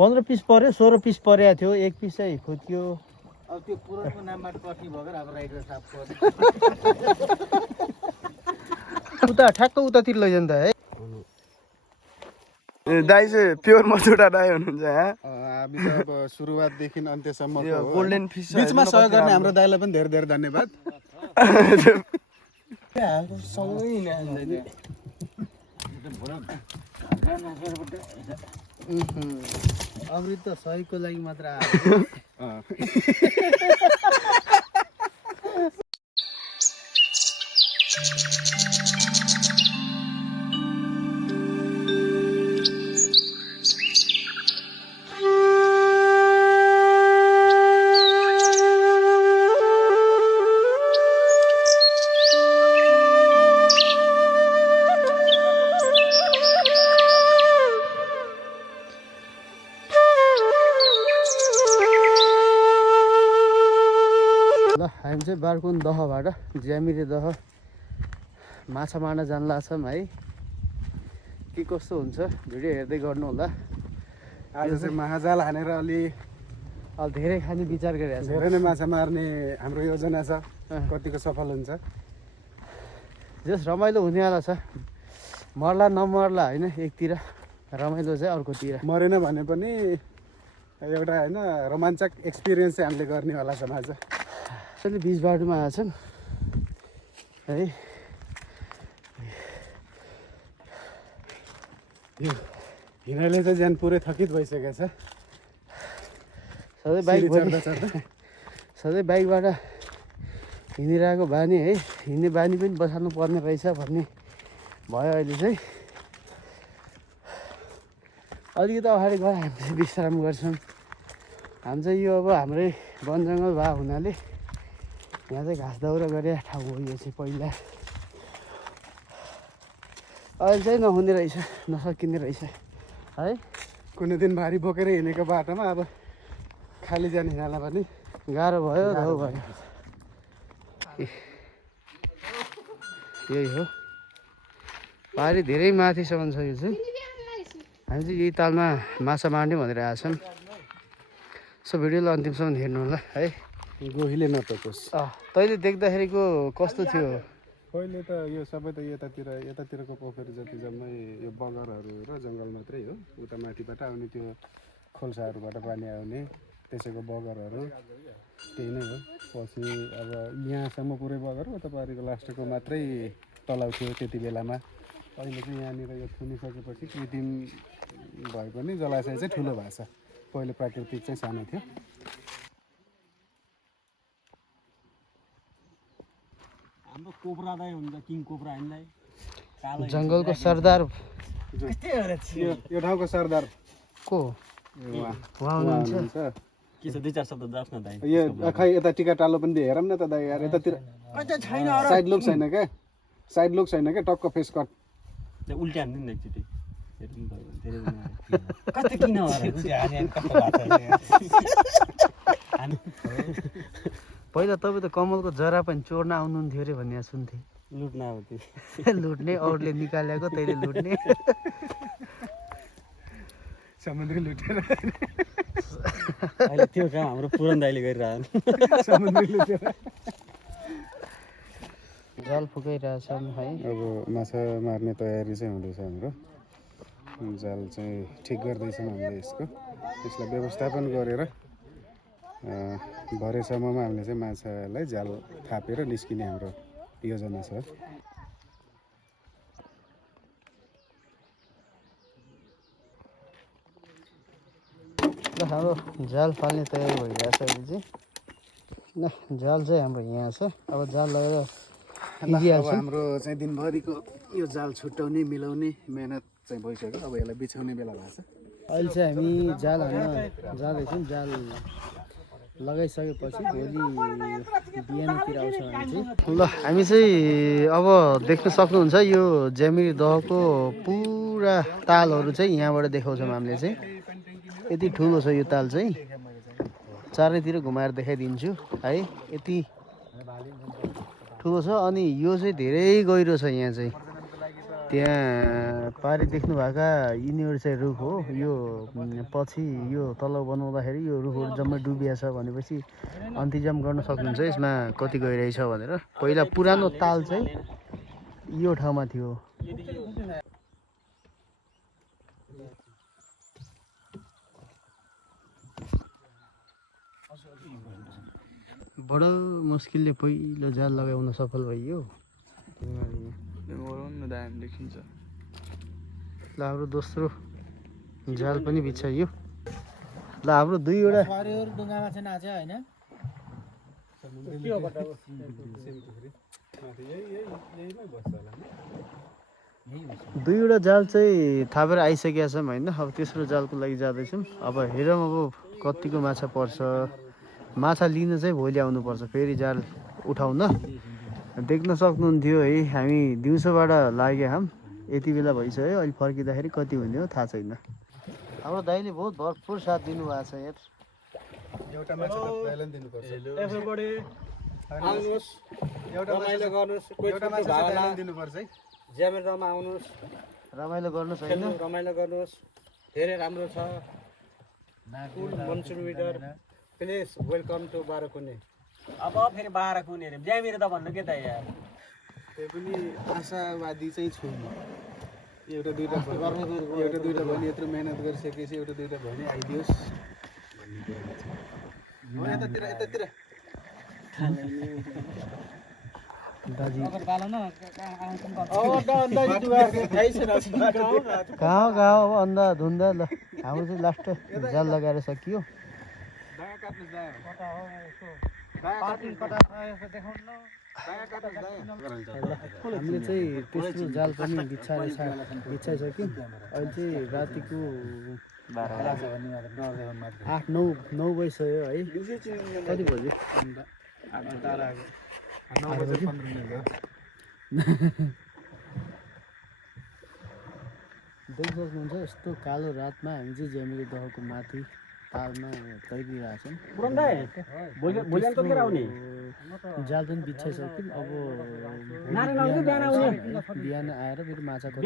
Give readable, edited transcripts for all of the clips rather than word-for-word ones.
15 piece पर्यो 16 piece परेको थियो 1 पिस चाहिँ खुत्यो अब त्यो पुरानो नामबाट कठिन भएर अब राइडर साहब उता ठ्याक्क उतातिर लैजाउँ त है दाइ चाहिँ प्योर मजुरा दाइ हुनुहुन्छ हामी त अब सुरुवातदेखि अन्त्यसम्मको गोल्डन फिस बिचमा सहयोग गर्ने हाम्रो दाइलाई पनि धेरै धेरै धन्यवाद अमृत त सहयोगको लागि मात्र आयो ल हामी चाहिँ बारकुन दहबाट ज्यामिरे दह माछा मार्न जान लाग्छौँ है के कस्तो हुन्छ भिडियो हेर्दै गर्नु होला आज चाहिँ महाजाल हानेर अलि धेरै खाने विचार गरिरहेको छ धेरै नै माछा मार्ने हाम्रो योजना छ कतिको सफल हुन्छ जस रमाइलो हुनेवाला छ मर्ला नमर्ला होइन एकतिर रमाइलो चाहिँ अर्कोतिर मरेन भने पनि एउटा होइन रोमाञ्चक एक्सपिरियन्स चाहिँ हामीले गर्नेवाला छौँ आज यसैले बिच बाटोमा आएछन् है यो हिँडाइले चाहिँ ज्यान पुरै थकित भइसकेको छ सधैँ बाइक चढ्दा चढ्दा सधैँ बाइकबाट हिँडिरहेको बानी है हिँड्ने बानी पनि बसाल्नु पर्ने रहेछ भन्ने भयो अहिले चाहिँ अलिकति अगाडि गएर हामी चाहिँ विश्राम गर्छौँ हामी चाहिँ यो अब हाम्रै वन जङ्गल भए हुनाले यहाँ चाहिँ घाँस दाउरा गरे ठाउँ हो यो चाहिँ पहिला अहिले चाहिँ नहुने रहेछ नसकिने रहेछ है कुनै दिन भारी बोकेर हिँडेको बाटोमा अब खाली जाने हिँड्ला पनि गाह्रो भयो धौ भयो यही हो पारी धेरै माथिसम्म छ यो चाहिँ हामी चाहिँ यही तालमा माछा मार्ने भनेर आएको छौँ सो भिडियोलाई अन्तिमसम्म हेर्नु होला है गोहीले नटोकोस् तैँले देख्दाखेरिको कस्तो थियो पहिले त यो सबै त यतातिरको पोखरी जति जम्मै यो बगरहरू र जङ्गल मात्रै हो उता माथिबाट आउने त्यो खोल्साहरूबाट पानी आउने त्यसैको बगरहरू त्यही नै हो पछि अब यहाँसम्म पुरै बगर उता पारिको लास्टको मात्रै तलाउ थियो त्यति बेलामा अहिले चाहिँ यहाँनिर यो थुनिसकेपछि कृत्रिम भए पनि जलाशय चाहिँ ठुलो भएको छ पहिले प्राकृतिक चाहिँ सानो थियो हाम्रो कोब्रा दाइ हुन्छ किङ कोब्रा हामीलाई कालो जङ्गलको सरदार यो ठाउँको सरदार को उहाँ हुनुहुन्छ के छ 2-4 शब्द जाओस् न दाइ यो खै यता टिका टालो पनि दिए हेरौँ न त दाइ यार यतातिर छैन साइड लुक छैन क्या साइड लुक छैन क्या टक्क फेस कट उल्टी हान्दिनु नि एकचोटि हेर्नु भयो कस्तो किन पहिला तपाईँ त कमलको जरा पनि चोर्न आउनुहुन्थ्यो अरे भन्ने सुन्थेँ लुट्न अब त्यो लुट्ने अरूले निकालेको तैँले लुट्ने समुद्री लुटेर अहिले त्यो काम हाम्रो पुरन दाइले गरिरहनु समुद्री लुटेर जाल फुकाइरहेछौँ है अब माछा मार्ने तयारी चाहिँ हुँदैछ हाम्रो जाल चाहिँ ठिक गर्दैछौँ हामीले यसलाई व्यवस्थापन गरेर भरेसम्ममा हामीले चाहिँ माछालाई जाल थापेर निस्किने हाम्रो योजना छ ल हाम्रो जाल फाल्ने तयारी भइरहेछ अहिले चाहिँ ल जाल चाहिँ हाम्रो यहाँ छ अब जाल लगेर अब हाम्रो चाहिँ दिनभरिको यो जाल छुट्याउने मिलाउने मेहनत चाहिँ भइसक्यो अब यसलाई बिछाउने बेला भएको छ अहिले चाहिँ हामी जाल हान्न जाँदैछौँ जाल लगाइसकेपछि भोलि बिहानतिर आउँछ हामी चाहिँ ल हामी चाहिँ अब देख्न सक्नुहुन्छ यो ज्यामिरे दहको पुरा तालहरू चाहिँ यहाँबाट देखाउँछौँ हामीले चाहिँ यति ठुलो छ यो ताल चाहिँ चारैतिर घुमाएर देखाइदिन्छु है यति ठुलो छ अनि यो चाहिँ धेरै गहिरो छ यहाँ चाहिँ त्यहाँ पारि देख्नु भएका यिनीहरू चाहिँ रुख हो यो पछि यो तल बनाउँदाखेरि यो रुखहरू जम्मै डुबिया छ भनेपछि अन्तिजाम गर्न सक्नुहुन्छ यसमा कति गइरहेछ भनेर पहिला पुरानो ताल चाहिँ यो ठाउँमा थियो बडो मुस्किलले पहिलो जाल लगाउन सफल भइयो दाम देखिन्छ ल हाम्रो दोस्रो जाल पनि बिछाइयो ल हाम्रो दुईवटा डुङ्गामा चाहिँ नाच्यो होइन दुईवटा जाल चाहिँ थापेर आइसकेका छौँ होइन अब तेस्रो जालको लागि जाँदैछौँ अब हेरौँ अब कतिको माछा पर्छ माछा लिन चाहिँ भोलि आउनुपर्छ फेरि जाल उठाउन देख्न सक्नुहुन्थ्यो है हामी दिउँसोबाट लाग्यो हाम यति बेला भइसक्यो अहिले फर्किँदाखेरि कति हुने हो थाहा छैन हाम्रो दाइले बहुत भरपुर साथ दिनुभएको छ यार एउटा माछा त दाइलाई पनि दिनुपर्छ आउनुहोस् रमाइलो गर्नुहोस् एउटा माछा चाहिँ दाइलाई पनि दिनुपर्छ है ज्यामेरमा आउनुहोस् रमाइलो गर्नुहोस् होइन रमाइलो गर्नुहोस् धेरै राम्रो छ मन्सुन वेदर प्लिज वेलकम टु बाराकुने अब फेरि बाराकुने अरे ज्यामिर त भन्नु के त यार त्यही पनि आशावादी चाहिँ छु म एउटा दुईटा भने यत्रो मेहनत गरिसकेपछि एउटा दुईटा भने आइदियोस् भन्ने कुरा छ यतातिर दाजी कहाँ अब अन्धा धुन्दा ल हाम्रो चाहिँ लास्ट जाल लगाएर सकियो हामीले चाहिँ तेस्रो जाल पनि बिछाइसक्यौँ अहिले चाहिँ रातिको 8-9 बजिसक्यो है कति बज्यो देख्न सक्नुहुन्छ यस्तो कालो रातमा हामी चाहिँ ज्यामिरे दहको माथि तालमा तैरिरहेछौँ जाल पनि बिछाइसक्यौँ अब बिहान आएर फेरि माछा अहिले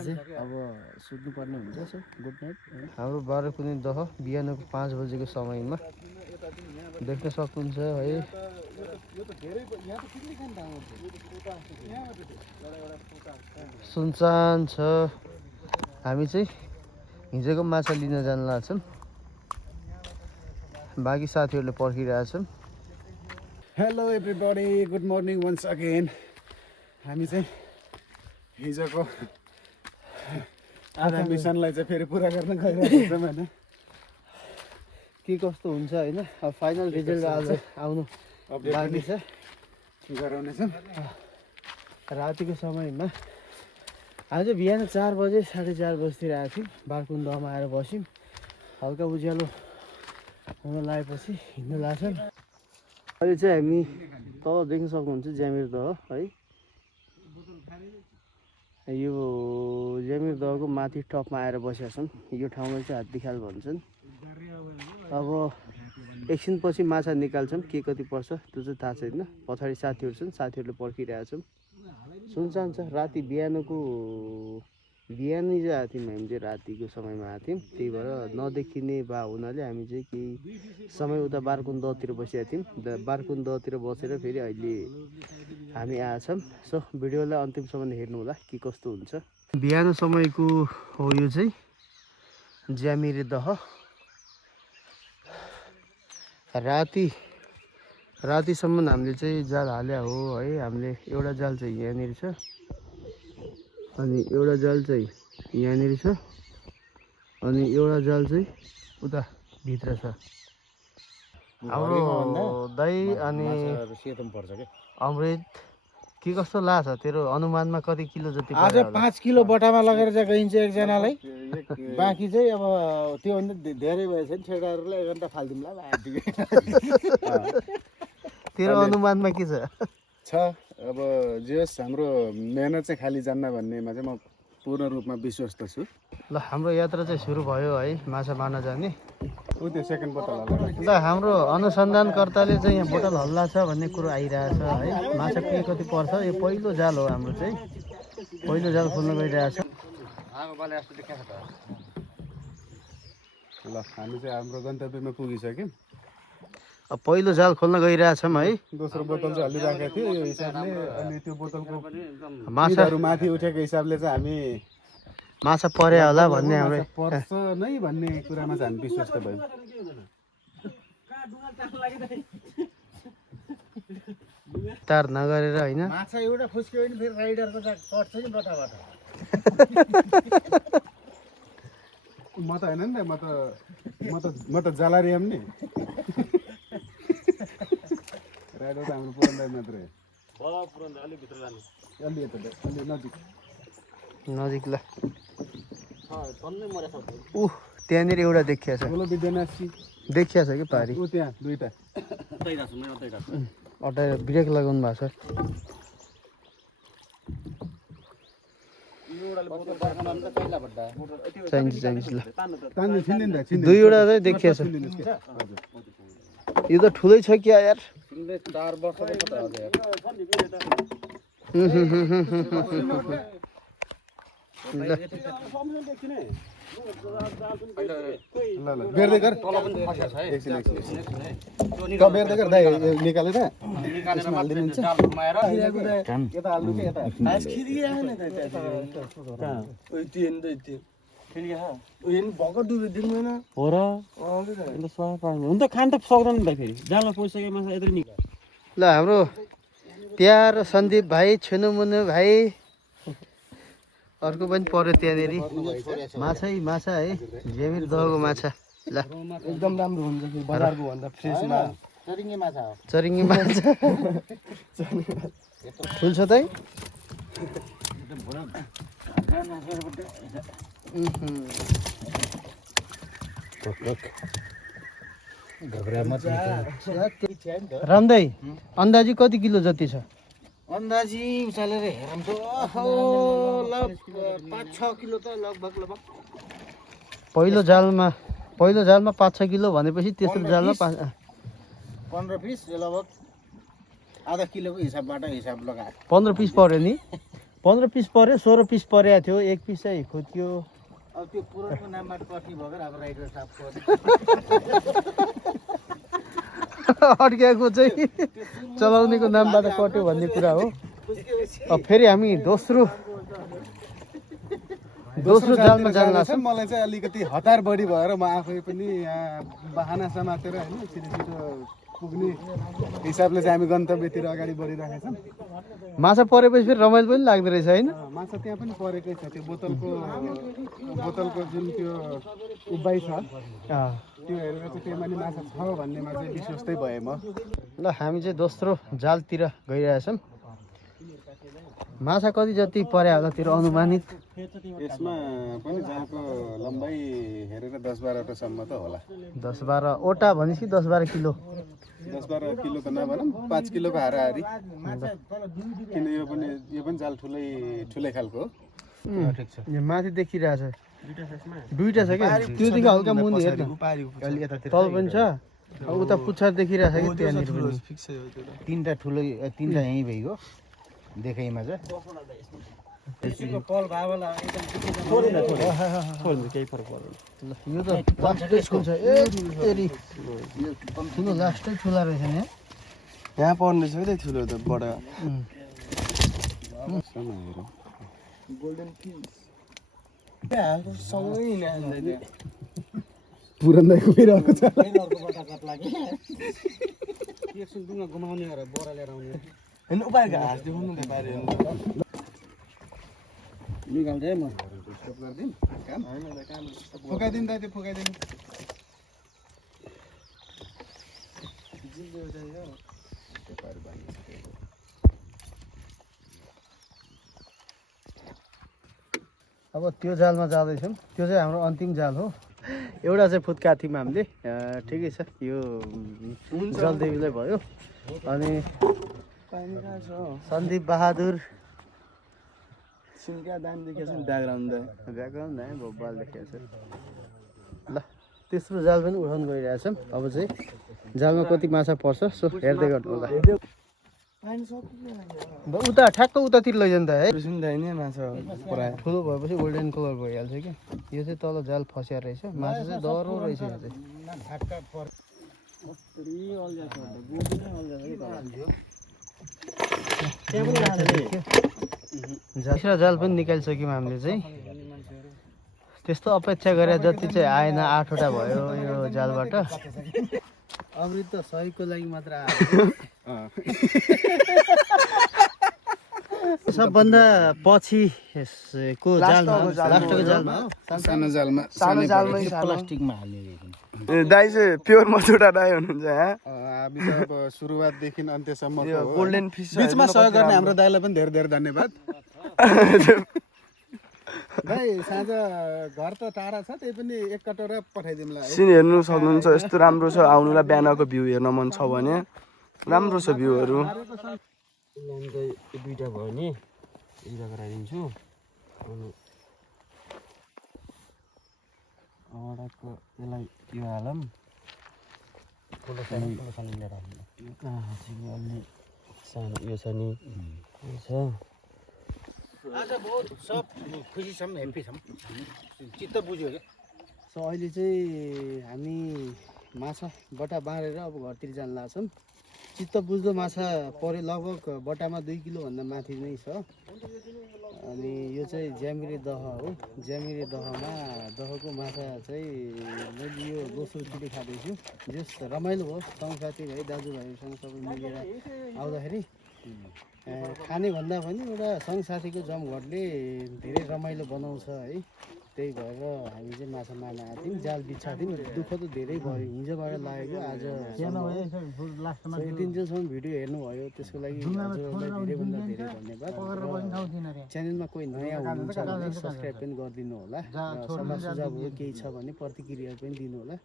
चाहिँ अब सुत्नुपर्ने हुन्छ सो गुड नाइट हाम्रो बाराकुने दह बिहानको 5 बजेको समयमा देख्न सक्नुहुन्छ है सुनसान छ हामी चाहिँ हिजोको माछा लिन जान लाग्छौँ बाँकी साथीहरूले पर्खिरहेछन् hello everybody good morning once again हामी चाहिँ हिजोको आधा मिसनलाई चाहिँ फेरि पुरा गर्न गइरहेको छौँ होइन के कस्तो हुन्छ होइन अब फाइनल रिजल्ट आज आउनु बाँकी छ गराउनेछौँ रातिको समयमा आज बिहान 4 बजे 4:30 बजीतिर आएको थियौँ बारकुन दहमा आएर बस्यौँ हल्का उज्यालो हुन लागेपछि हिँड्नु लाग्छौँ अहिले चाहिँ हामी तल देख्न सक्नुहुन्छ ज्यामिर दह है यो ज्यामिर दहको माथि टपमा आएर बसेका छौँ यो ठाउँलाई चाहिँ हात्तीखाल भन्छन् अब एकछिनपछि माछा निकाल्छौँ के कति पर्छ त्यो चाहिँ थाहा छैन पछाडि साथीहरू छन् साथीहरूले पर्खिरहेछौँ सुनसान छ राति बिहानै चाहिँ आएको थियौँ हामी चाहिँ रातिको समयमा आएको थियौँ त्यही भएर नदेखिने भए हुनाले हामी चाहिँ केही समय उता बारकुन दहतिर बसेका थियौँ बारकुन दहतिर बसेर फेरि अहिले हामी आएछौँ सो भिडियोलाई अन्तिमसम्म हेर्नु होला के कस्तो हुन्छ बिहान समयको हो यो चाहिँ ज्यामिरे दह रातिसम्म हामीले चाहिँ जाल हाल्या हो है हामीले एउटा जाल चाहिँ यहाँनिर छ अनि एउटा जाल चाहिँ यहाँनिर छ अनि एउटा जाल चाहिँ उता भित्र छ हाम्रो दही अनि अमृत के कस्तो लाग्छ तेरो अनुमानमा कति किलो जति आज 5 किलो बटामा लगेर चाहिँ गइन्छ एकजनालाई बाँकी चाहिँ अब त्योभन्दा धेरै भएछ नि ठेकाहरूले 1 घन्टा फालिदिउँला तेरो अनुमानमा के छ अब जे होस् हाम्रो मेहनत चाहिँ खाली जान्न भन्नेमा चाहिँ म पूर्ण रूपमा विश्वस्त छु ल हाम्रो यात्रा चाहिँ सुरु भयो है माछा मार्न जाने। ऊ त्यो सेकेन्ड बोतल हालेर ल हाम्रो अनुसन्धानकर्ताले चाहिँ यहाँ बोतल हल्ला छ भन्ने कुरो आइरहेछ है। माछा के कति पर्छ यो पहिलो जाल हो हाम्रो चाहिँ, पहिलो जाल खोल्न गइरहेछ। ल हामी चाहिँ हाम्रो गन्तव्यमा पुगिसक्यौँ। अब पहिलो जाल खोल्न गइरहेछौँ है। दोस्रो बोतल चाहिँ हल्लिरहेको थियो यो हिसाबले, अनि त्यो बोतलको माछा पिडहरू माथि उठेको हिसाबले चाहिँ हामी माछा परे होला भन्ने हाम्रो माछा पर्छ नै भन्ने कुरामा चाहिँ हामी विश्वस्त भयौँ। तार नगरेर होइन। माछा एउटा फुस्क्यो भने फेरि राइडरको पर्छ नि बटाबाट। म त होइन नि त, म त जलारियम नि। राइडर त हाम्रो पुरान दाइ मात्रै अलि यता अलि नजिक नजिक ल ऊ त्यहाँनिर एउटा देखिया छ, ठुलो विद्यानाथी देखिया छ कि पारी ऊ त्यहाँ दुईटा। अटाएर ब्रेक लगाउनु भएको छ। चाहिन्छ चाहिन्छ ल तान्नु छिन्दिनु त छिन्दिनु। दुईवटा चाहिँ देखिया छ। यो त ठुलै छ क्या यार। ल ल बेर्दै गर एकछिन बेर्दै गर दाइ निकालेर यसमा हालिदिनुहुन्छ। यता हाल्नु कि यता हो र अन्त सफा पार्नु हुन त खान त सक्दैन नि त फेरि जालमा पसिसके माछा यत्रो निकाल्छ। ल हाम्रो प्यार सन्दीप भाइ, छुनुमुनु भाइ, अर्को पनि पर्यो त्यहाँनिर माछै माछा है, जेमिर दहको माछा। ल एकदम राम्रो हुन्छ कि बजारको भन्दा फ्रेसमा। चरिङ्गे माछा हो। चरिङ्गी माछा ठुल छ त है। रामदाई अन्दाजी कति किलो जति छ? अन्दाजी उचालेर हेरौँ त 5-6 किलो त लगभग। पहिलो जालमा 5-6 किलो भनेपछि तेस्रो जालमा 15 पिस लगभग आधा किलोको हिसाबबाट हिसाब लगायो। 15 पिस पर्यो नि। 15 पिस पर्यो, 16 पिस परेको थियो, 1 पिस चाहिँ खोज्यो। अब त्यो पुरानो नामबाट कति भएर अब राइडर साहब अड्किएको चाहिँ चलाउनेको नामबाट कट्यो भन्ने कुरा हो। अब फेरि हामी दोस्रो जालमा जान लाग्छ। मलाई चाहिँ अलिकति हतार बढी भएर म आफै पनि यहाँ बाहना समातेर होइन छिटो छिटो पुग्ने हिसाबले चाहिँ हामी गन्तव्यतिर अगाडि बढिरहेका छौँ। माछा परेपछि फेरि रमाइलो पनि लाग्दो रहेछ होइन? माछा त्यहाँ पनि परेकै छ, त्यो बोतलको जुन त्यो उबाइ छ त्यो हेरेर चाहिँ त्यहाँ पनि माछा छ भन्नेमा चाहिँ विश्वस्तै भएँ म। ल हामी चाहिँ दोस्रो जालतिर गइरहेछौँ। माछा कति जति पर्यो होला तेरो अनुमानित? यसमा पनि जालको लम्बाइ हेरेर 10-12वटासम्म त होला। 10-12 वटा भनेपछि 10-12 किलो। 10-12 किलो त नभनौँ, 5 किलोको हाराहारी। किन यो पनि जाल ठुलै खालको हो। ठिक छ। यो माथि देखिरहेछ दुईटा छ क्या, त्योदेखि हल्का मुनि हेर्न तल पनि छ। उता पुच्छर देखिरहेछ कि त्यहाँनिर पनि तीनटा ठुलै तीनटा यहीँ भइगयो देखाइमा चाहिँ। केही फरक पर्दैन। ल यो त लास्टै ठुल छ। ए तेरी यो ठुलो लास्टै ठुला रहेछ नि। यहाँ पर्ने छ है ठुलो त बडा। पुरान दाइको गइरहेको छ। एकछिन डुङ्गा घुमाउने गरेर बोरा लिएर आउने होइन उपाय घाँस देखाउनु न बाहिर निकाल्दै म फुकाइदिनु दाइ, त्यो फुकाइदिनु। अब त्यो जालमा जाँदैछौँ। त्यो चाहिँ हाम्रो अन्तिम जाल हो। एउटा चाहिँ फुत्का थियौँ हामीले, ठिकै छ। यो जलदेवीलाई भयो। अनि सन्दीप बहादुर सिनका दाम देखेको छ नि ब्याकग्राउन्ड त ब्याकग्राउन्ड है भोपाल देखेको छ ल तेस्रो जाल पनि उठाउनु गइरहेछौँ अब चाहिँ जालमा कति माछा पर्छ सो हेर्दै गर्नु होला उता ठ्याक्क उतातिर लैजाउँ त है सुन्दैन माछा पुरा ठुलो भएपछि गोल्डन कलर भइहाल्छ कि यो चाहिँ तल जाल फस्या रहेछ माछा चाहिँ डह्रो रहेछ यो चाहिँ जाल पनि निकालिसक्यौँ हामीले चाहिँ त्यस्तो अपेक्षा गरे जति चाहिँ आएन 8वटा भयो यो जालबाट अमृत त सहीको लागि मात्र सबभन्दा पछिको जालमा लास्टको जालमा सानो जालमा प्लास्टिकमा हाल्ने दाइ चाहिँ प्योर मछुडा दाइ हुनुहुन्छ हामी त अब सुरुवातदेखि अन्त्यसम्मको हो। गोल्डन फिस बिचमा सहयोग गर्ने हाम्रो दाइलाई पनि धेरै धेरै धन्यवाद दाइ साँझ घर त टाढा छ त्यही पनि एक कटोरा पठाइदिउँला है। सिन हेर्नु सक्नुहुन्छ यस्तो राम्रो छ आउनुलाई बिहानको भ्यू हेर्न मन छ भने राम्रो छ भ्यूहरू दुईटा भयो नि दुईटा गराइदिन्छु अनि अगाडको यसलाई यो हालौँ अलि सानो यो छ नि यो छ आज बहुत सब खुसी छौँ ह्याप्पी छौँ चित्त बुझ्यो क्या सो अहिले चाहिँ हामी माछा बटा बाँडेर अब घरतिर जान लाग्छौँ चित्त बुझ्दो माछा पऱ्यो लगभग बटामा 2 किलोभन्दा माथि नै छ अनि यो चाहिँ ज्यामिरे दह हो ज्यामिरे दहमा दहको माछा चाहिँ मैले यो दोस्रोचोटि खाँदैछु जस रमाइलो भयो सँगसाथी भाइ दाजुभाइहरूसँग सबै मिलेर आउँदाखेरि खाने भन्दा पनि एउटा सँगसाथीको जमघटले धेरै रमाइलो बनाउँछ है त्यही भएर हामी चाहिँ माछा मार्न आएको थियौँ जाल बिछाएको थियौँ दुःख त धेरै भयो हिजोबाट लागेको आज दिनसम्म भिडियो हेर्नुभयो त्यसको लागि हजुरहरूलाई धेरैभन्दा धेरै धन्यवाद च्यानलमा कोही नयाँ हुनुहुन्छ भने सब्सक्राइब पनि गरिदिनु होला सल्लाह सुझावहरू केही छ भने प्रतिक्रिया पनि दिनु होला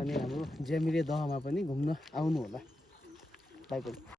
अनि हाम्रो ज्यामिरे दहमा पनि घुम्न आउनु होला बाई बाई